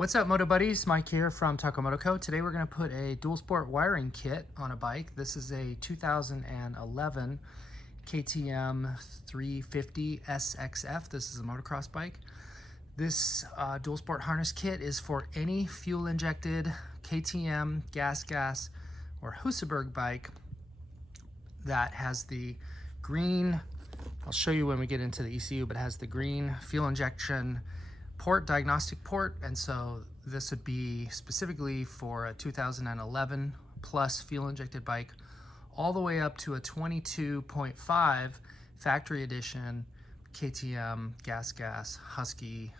What's up, Moto Buddies? Mike here from Takamoto Co. Today we're going to put a dual sport wiring kit on a bike. This is a 2011 KTM 350 SXF. This is a motocross bike. This dual sport harness kit is for any fuel injected KTM, GASGAS, or Husaberg bike that has the green, I'll show you when we get into the ECU, but has the green fuel injection port, diagnostic port. And so this would be specifically for a 2011 plus fuel injected bike, all the way up to a 22.5 factory edition KTM GASGAS Husky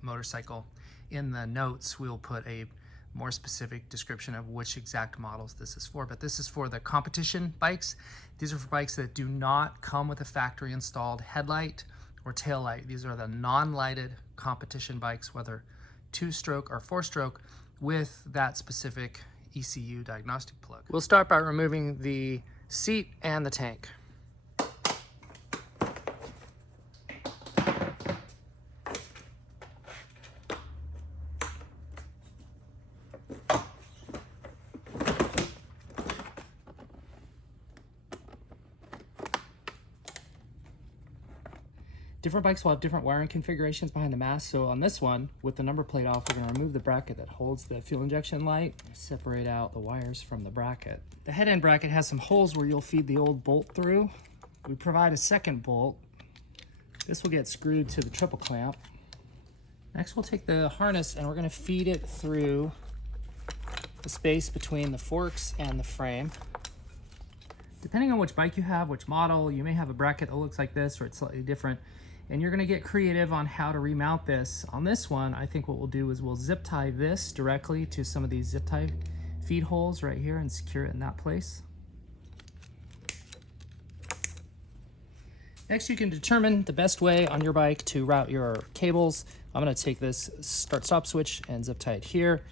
motorcycle. In the notes we'll put a more specific description of which exact models this is for, but this is for the competition bikes. These are for bikes that do not come with a factory installed headlight or tail light. These are the non-lighted competition bikes, whether 2-stroke or 4-stroke, with that specific ECU diagnostic plug. We'll start by removing the seat and the tank. Different bikes will have different wiring configurations behind the mast. So on this one, with the number plate off, we're going to remove the bracket that holds the fuel injection light, separate out the wires from the bracket. The head end bracket has some holes where you'll feed the old bolt through. We provide a second bolt. This will get screwed to the triple clamp. Next, we'll take the harness and we're going to feed it through the space between the forks and the frame. Depending on which bike you have, which model, you may have a bracket that looks like this or it's slightly different. And you're gonna get creative on how to remount this. On this one, I think what we'll do is we'll zip tie this directly to some of these zip tie feed holes right here and secure it in that place. Next, you can determine the best way on your bike to route your cables. I'm gonna take this start-stop switch and zip tie it here.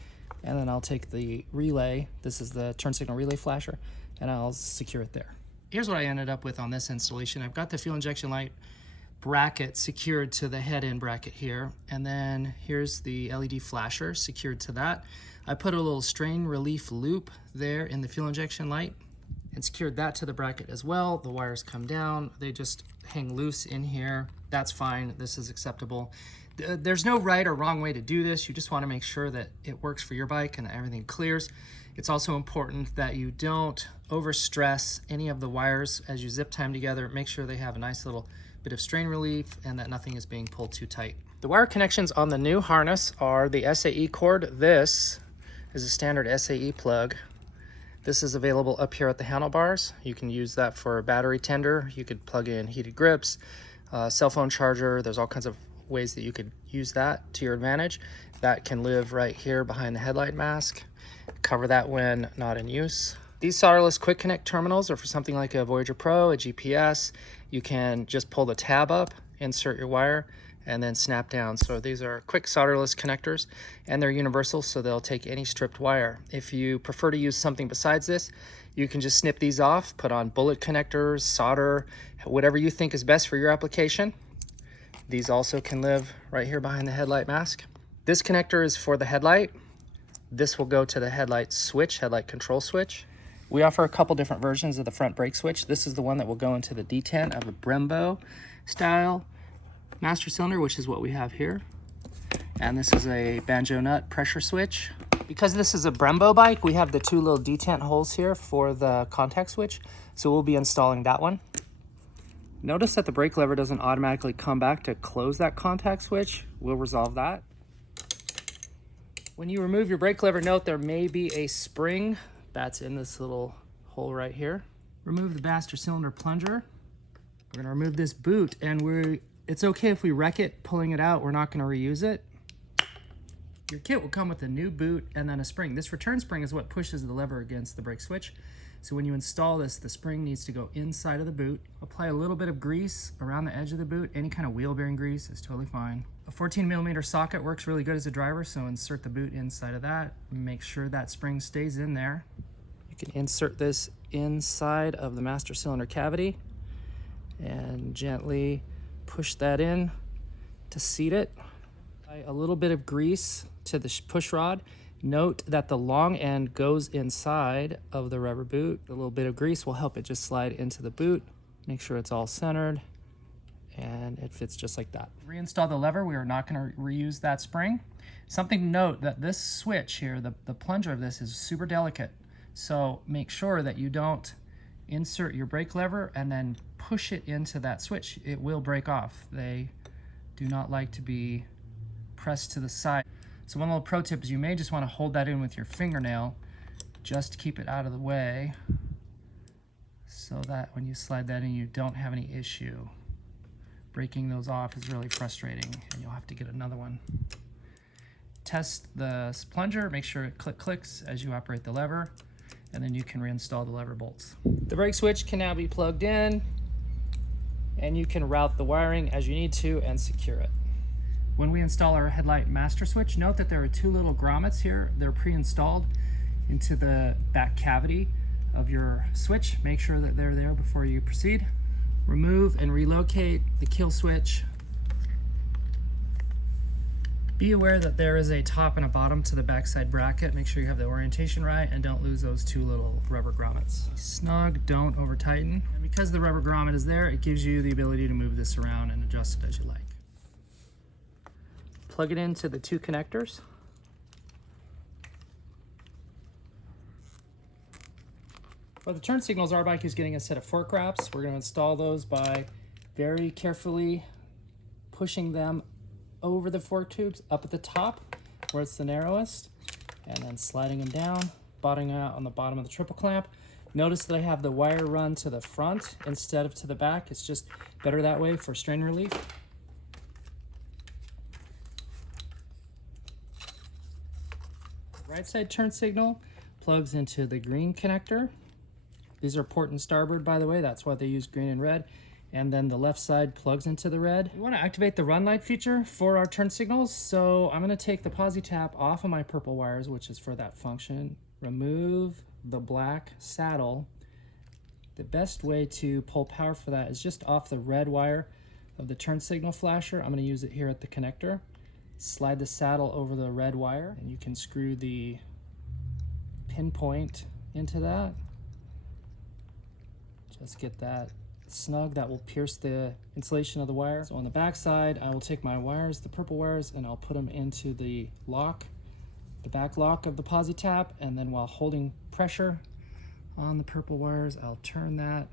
And then I'll take the relay, this is the turn signal relay flasher, and I'll secure it there. Here's what I ended up with on this installation. I've got the fuel injection light bracket secured to the head end bracket here, and then here's the LED flasher secured to that. I put a little strain relief loop there in the fuel injection light and secured that to the bracket as well. The wires come down, they just hang loose in here. That's fine, this is acceptable. There's no right or wrong way to do this. You just want to make sure that it works for your bike and that everything clears. It's also important that you don't overstress any of the wires as you zip tie them together. Make sure they have a nice little bit of strain relief and that nothing is being pulled too tight. The wire connections on the new harness are the SAE cord. This is a standard SAE plug. This is available up here at the handlebars. You can use that for a battery tender. You could plug in heated grips, cell phone charger. There's all kinds of ways that you could use that to your advantage. That can live right here behind the headlight mask. Cover that when not in use. These solderless quick connect terminals are for something like a Voyager Pro, a GPS. You can just pull the tab up, insert your wire, and then snap down. So these are quick solderless connectors, and they're universal, so they'll take any stripped wire. If you prefer to use something besides this, you can just snip these off, put on bullet connectors, solder, whatever you think is best for your application. These also can live right here behind the headlight mask. This connector is for the headlight. This will go to the headlight switch, headlight control switch. We offer a couple different versions of the front brake switch. This is the one that will go into the detent of a Brembo style master cylinder, which is what we have here. And this is a banjo nut pressure switch. Because this is a Brembo bike, we have the two little detent holes here for the contact switch. So we'll be installing that one. Notice that the brake lever doesn't automatically come back to close that contact switch. We'll resolve that. When you remove your brake lever, note there may be a spring that's in this little hole right here. Remove the master cylinder plunger. We're gonna remove this boot, and it's okay if we wreck it pulling it out. We're not gonna reuse it. Your kit will come with a new boot and then a spring. This return spring is what pushes the lever against the brake switch. So when you install this, the spring needs to go inside of the boot. Apply a little bit of grease around the edge of the boot. Any kind of wheel bearing grease is totally fine. A 14mm socket works really good as a driver, so insert the boot inside of that. Make sure that spring stays in there. You can insert this inside of the master cylinder cavity and gently push that in to seat it. a little bit of grease to the push rod. Note that the long end goes inside of the rubber boot. A little bit of grease will help it just slide into the boot. Make sure it's all centered, and it fits just like that. Reinstall the lever. We are not going to reuse that spring. Something to note that this switch here, the plunger of this is super delicate. So make sure that you don't insert your brake lever and then push it into that switch. It will break off. They do not like to be pressed to the side. So one little pro tip is you may just want to hold that in with your fingernail just to keep it out of the way, so that when you slide that in, you don't have any issue. Breaking those off is really frustrating, and you'll have to get another one. Test the plunger, make sure it clicks as you operate the lever, and then you can reinstall the lever bolts. The brake switch can now be plugged in, and you can route the wiring as you need to and secure it. When we install our headlight master switch, note that there are two little grommets here. They're pre-installed into the back cavity of your switch. Make sure that they're there before you proceed. Remove and relocate the kill switch. Be aware that there is a top and a bottom to the backside bracket. Make sure you have the orientation right and don't lose those two little rubber grommets. Snug, don't over tighten. And because the rubber grommet is there, it gives you the ability to move this around and adjust it as you like. Plug it into the two connectors. For the turn signals, our bike is getting a set of fork wraps. We're going to install those by very carefully pushing them over the fork tubes up at the top where it's the narrowest, and then sliding them down, bottoming out on the bottom of the triple clamp. Notice that I have the wire run to the front instead of to the back. It's just better that way for strain relief. Right side turn signal plugs into the green connector. These are port and starboard, by the way. That's why they use green and red. And then the left side plugs into the red. We want to activate the run light feature for our turn signals. So I'm going to take the posi tap off of my purple wires, which is for that function. Remove the black saddle. The best way to pull power for that is just off the red wire of the turn signal flasher. I'm going to use it here at the connector. Slide the saddle over the red wire, and you can screw the pinpoint into that. Just get that snug. That will pierce the insulation of the wire. So on the back side, I will take my wires, the purple wires, and I'll put them into the lock, the back lock of the posi tap, and then while holding pressure on the purple wires, I'll turn that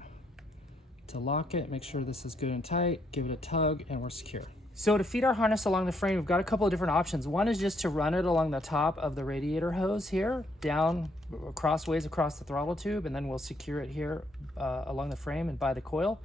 to lock it. Make sure this is good and tight, give it a tug, and we're secure. So to feed our harness along the frame, we've got a couple of different options. One is just to run it along the top of the radiator hose here, down crossways across the throttle tube, and then we'll secure it here along the frame and by the coil.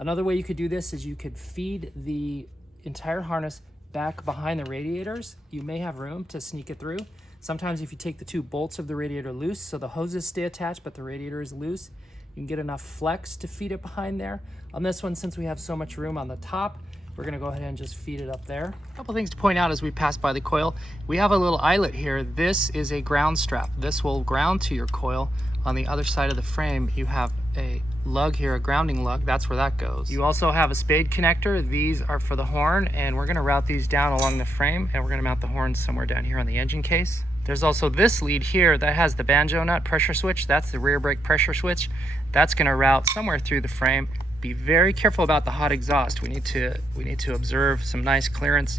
Another way you could do this is you could feed the entire harness back behind the radiators. You may have room to sneak it through. Sometimes if you take the two bolts of the radiator loose, so the hoses stay attached but the radiator is loose, you can get enough flex to feed it behind there. On this one, since we have so much room on the top, we're gonna go ahead and just feed it up there. A couple things to point out as we pass by the coil. We have a little eyelet here. This is a ground strap. This will ground to your coil. On the other side of the frame, you have a lug here, a grounding lug. That's where that goes. You also have a spade connector. These are for the horn, and we're gonna route these down along the frame, and we're gonna mount the horn somewhere down here on the engine case. There's also this lead here that has the banjo nut pressure switch. That's the rear brake pressure switch. That's gonna route somewhere through the frame. Be very careful about the hot exhaust. We need to observe some nice clearance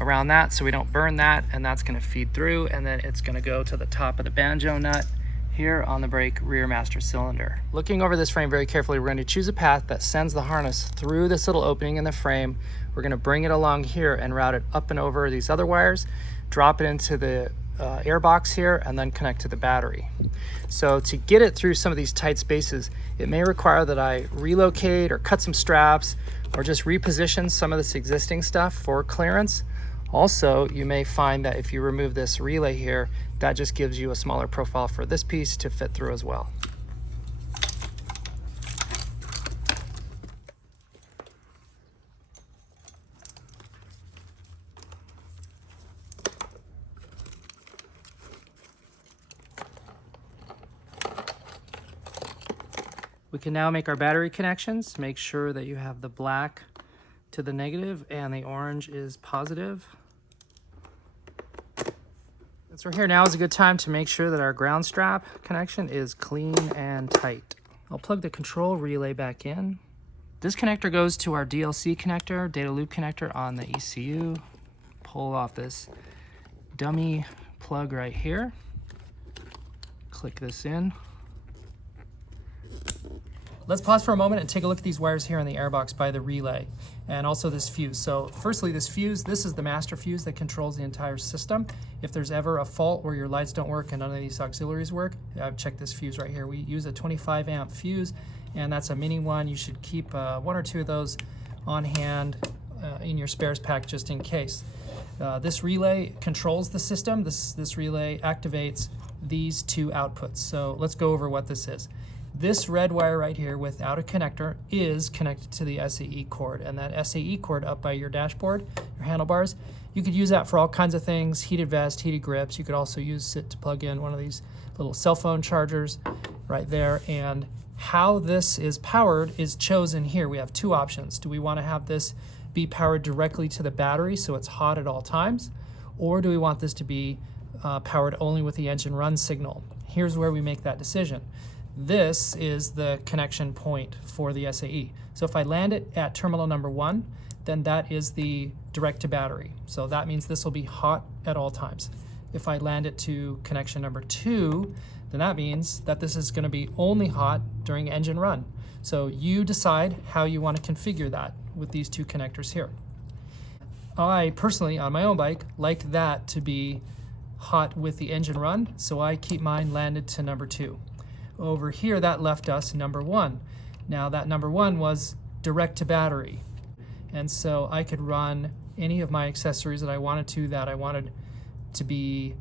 around that so we don't burn that, and that's going to feed through, and then it's going to go to the top of the banjo nut here on the brake rear master cylinder. Looking over this frame very carefully, we're going to choose a path that sends the harness through this little opening in the frame. We're going to bring it along here and route it up and over these other wires, drop it into the air box here, and then connect to the battery. So to get it through some of these tight spaces, it may require that I relocate or cut some straps or just reposition some of this existing stuff for clearance. Also, you may find that if you remove this relay here, that just gives you a smaller profile for this piece to fit through as well. We can now make our battery connections. Make sure that you have the black to the negative and the orange is positive. Since we're here, now is a good time to make sure that our ground strap connection is clean and tight. I'll plug the control relay back in. This connector goes to our DLC connector, data loop connector on the ECU. Pull off this dummy plug right here. Click this in. Let's pause for a moment and take a look at these wires here in the airbox by the relay and also this fuse. So firstly, this fuse, this is the master fuse that controls the entire system. If there's ever a fault where your lights don't work and none of these auxiliaries work, I've checked this fuse right here. We use a 25 amp fuse, and that's a mini one. You should keep one or two of those on hand in your spares pack just in case. This relay controls the system. This relay activates these two outputs. So let's go over what this is. This red wire right here without a connector is connected to the SAE cord, and that SAE cord up by your dashboard, your handlebars, you could use that for all kinds of things, heated vest, heated grips. You could also use it to plug in one of these little cell phone chargers right there. And how this is powered is chosen here. We have two options. Do we want to have this be powered directly to the battery so it's hot at all times? Or do we want this to be powered only with the engine run signal? Here's where we make that decision. This is the connection point for the SAE. So if I land it at terminal number 1, then that is the direct to battery. So that means this will be hot at all times. If I land it to connection number 2, then that means that this is going to be only hot during engine run. So you decide how you want to configure that with these two connectors here. I personally, on my own bike, like that to be hot with the engine run, so I keep mine landed to number 2. Over here, that left us number 1. Now that number 1 was direct to battery. And so I could run any of my accessories that I wanted to be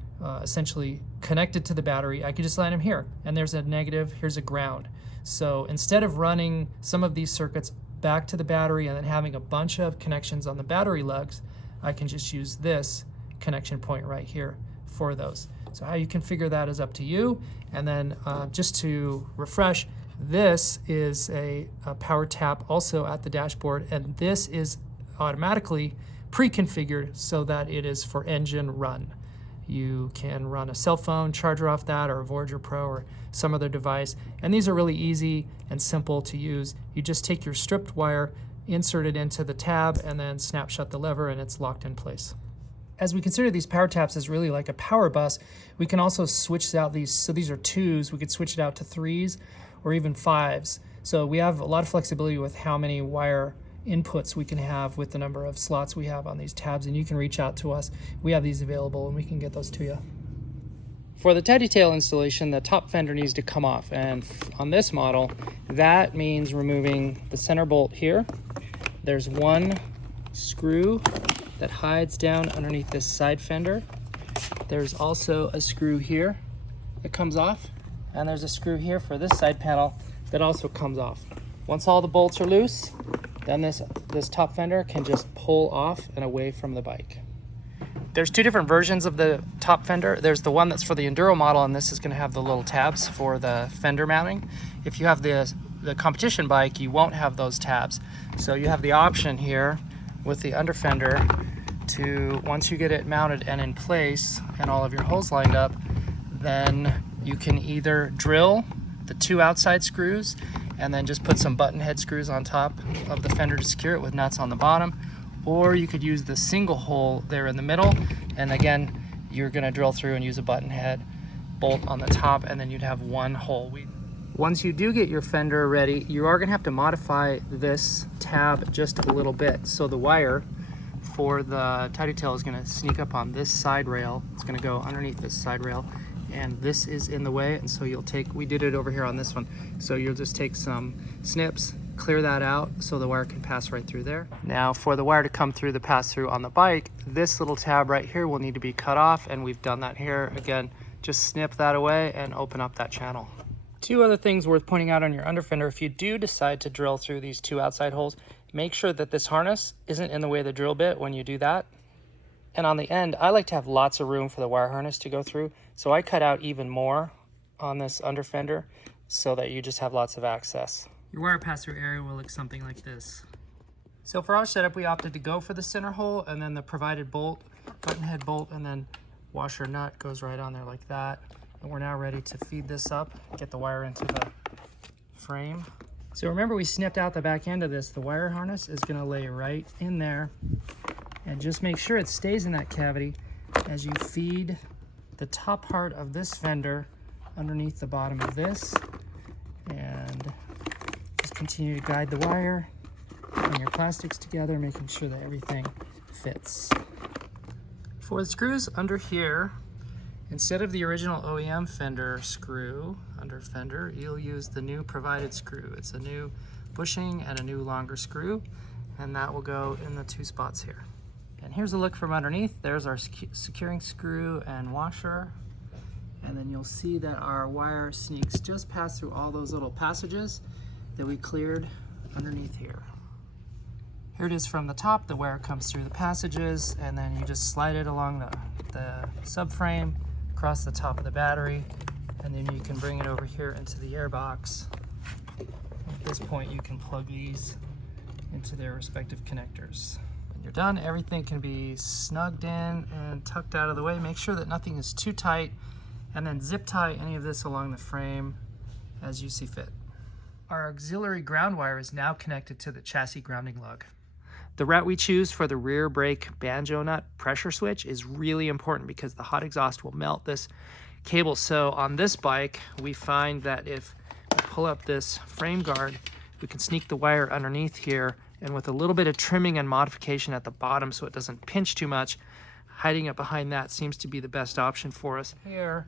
essentially connected to the battery. I could just land them here. And there's a negative, here's a ground. So instead of running some of these circuits back to the battery and then having a bunch of connections on the battery lugs, I can just use this connection point right here for those. So how you configure that is up to you. And then just to refresh, this is a power tap also at the dashboard, and this is automatically pre-configured so that it is for engine run. You can run a cell phone charger off that, or a Voyager Pro, or some other device, and these are really easy and simple to use. You just take your stripped wire, insert it into the tab, and then snap shut the lever, and it's locked in place. As we consider these power taps as really like a power bus, we can also switch out these. So these are 2s, we could switch it out to 3s or even 5s. So we have a lot of flexibility with how many wire inputs we can have with the number of slots we have on these tabs, and you can reach out to us. We have these available and we can get those to you. For the teddy tail installation, the top fender needs to come off, and on this model, that means removing the center bolt here. There's one screw that hides down underneath this side fender. There's also a screw here that comes off, and there's a screw here for this side panel that also comes off. Once all the bolts are loose, then this top fender can just pull off and away from the bike. There's 2 different versions of the top fender. There's the one that's for the enduro model, and this is going to have the little tabs for the fender mounting. If you have the competition bike, you won't have those tabs. So you have the option here with the under fender to, once you get it mounted and in place and all of your holes lined up, then you can either drill the 2 outside screws and then just put some button head screws on top of the fender to secure it with nuts on the bottom, or you could use the single hole there in the middle, and again you're going to drill through and use a button head bolt on the top, and then you'd have one hole. Once you do get your fender ready, you are going to have to modify this tab just a little bit. So the wire for the tidy tail is going to sneak up on this side rail. It's going to go underneath this side rail, and this is in the way, and so you'll take, we did it over here on this one, so you'll just take some snips, clear that out so the wire can pass right through there. Now for the wire to come through the pass-through on the bike, this little tab right here will need to be cut off, and we've done that here. Again, just snip that away and open up that channel. 2 other things worth pointing out on your under fender: if you do decide to drill through these 2 outside holes, make sure that this harness isn't in the way of the drill bit when you do that. And on the end, I like to have lots of room for the wire harness to go through, so I cut out even more on this under fender so that you just have lots of access. Your wire pass-through area will look something like this. So for our setup, we opted to go for the center hole and then the provided bolt, button head bolt, and then washer nut goes right on there like that. And we're now ready to feed this up, get the wire into the frame. So remember, we snipped out the back end of this. The wire harness is going to lay right in there, and just make sure it stays in that cavity as you feed the top part of this fender underneath the bottom of this, and just continue to guide the wire, bring your plastics together, making sure that everything fits. For the screws under here, instead of the original OEM fender screw under fender, you'll use the new provided screw. It's a new bushing and a new longer screw, and that will go in the 2 spots here. And here's a look from underneath. There's our securing screw and washer. And then you'll see that our wire sneaks just past through all those little passages that we cleared underneath here. Here it is from the top. The wire comes through the passages, and then you just slide it along the subframe across the top of the battery, and then you can bring it over here into the air box. At this point, you can plug these into their respective connectors. When you're done, everything can be snugged in and tucked out of the way. Make sure that nothing is too tight, and then zip tie any of this along the frame as you see fit. Our auxiliary ground wire is now connected to the chassis grounding lug. The route we choose for the rear brake banjo nut pressure switch is really important because the hot exhaust will melt this cable. So on this bike, we find that if we pull up this frame guard, we can sneak the wire underneath here, and with a little bit of trimming and modification at the bottom so it doesn't pinch too much, hiding it behind that seems to be the best option for us. Here,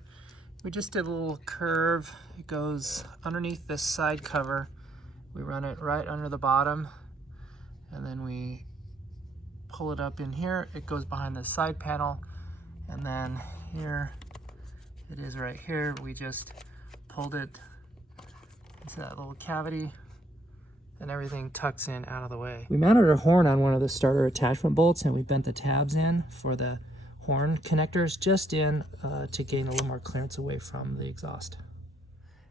we just did a little curve. It goes underneath this side cover. We run it right under the bottom, and then we pull it up in here. It goes behind the side panel, and then here it is right here. We just pulled it into that little cavity, and everything tucks in out of the way. We mounted our horn on one of the starter attachment bolts, and we bent the tabs in for the horn connectors just in to gain a little more clearance away from the exhaust.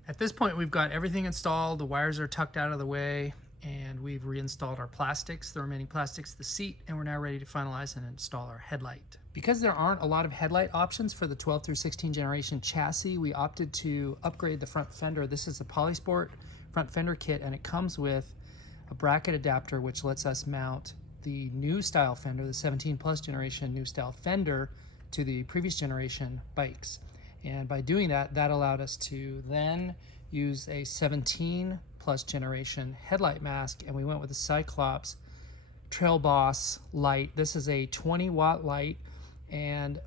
At this point, we've got everything installed. The wires are tucked out of the way, and we've reinstalled our plastics, the remaining plastics to the seat, and we're now ready to finalize and install our headlight. Because there aren't a lot of headlight options for the 12 through 16 generation chassis, we opted to upgrade the front fender. This is a Polysport front fender kit, and it comes with a bracket adapter which lets us mount the new style fender, the 17 plus generation new style fender, to the previous generation bikes. And by doing that, that allowed us to then use a 17 plus generation headlight mask, and we went with the Cyclops Trail Boss light. This is a 20 watt light, and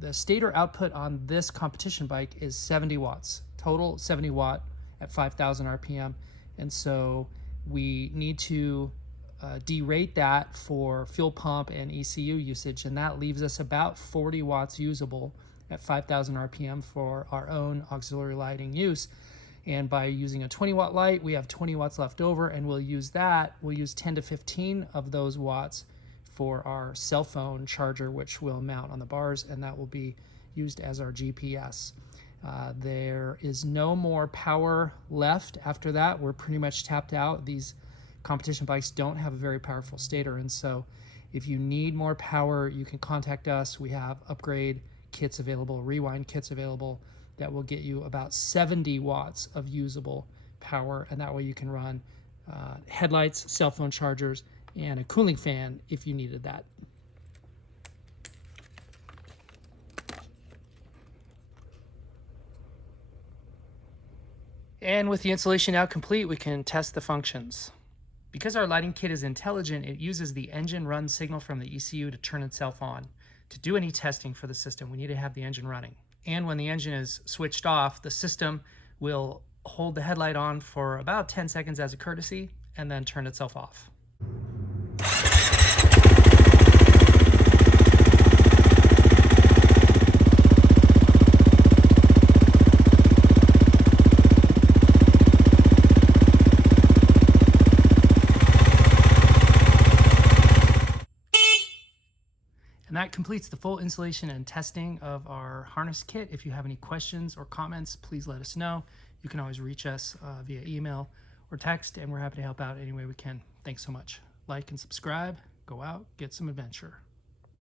the stator output on this competition bike is 70 watts, total 70 watt at 5,000 RPM. And so we need to derate that for fuel pump and ECU usage, and that leaves us about 40 watts usable at 5,000 RPM for our own auxiliary lighting use. And by using a 20 watt light, we have 20 watts left over, and we'll use 10 to 15 of those watts for our cell phone charger, which will mount on the bars, and that will be used as our GPS. There is no more power left after that. We're pretty much tapped out. These competition bikes don't have a very powerful stator, and so if you need more power, you can contact us. We have upgrade kits available, rewind kits available that will get you about 70 watts of usable power, and that way you can run headlights, cell phone chargers, and a cooling fan if you needed that. And with the installation now complete, we can test the functions. Because our lighting kit is intelligent, it uses the engine run signal from the ECU to turn itself on. To do any testing for the system, we need to have the engine running. And when the engine is switched off, the system will hold the headlight on for about 10 seconds as a courtesy and then turn itself off. And that completes the full installation and testing of our harness kit. If you have any questions or comments, please let us know. You can always reach us via email or text, and we're happy to help out any way we can. Thanks so much. Like and subscribe. Go out, get some adventure.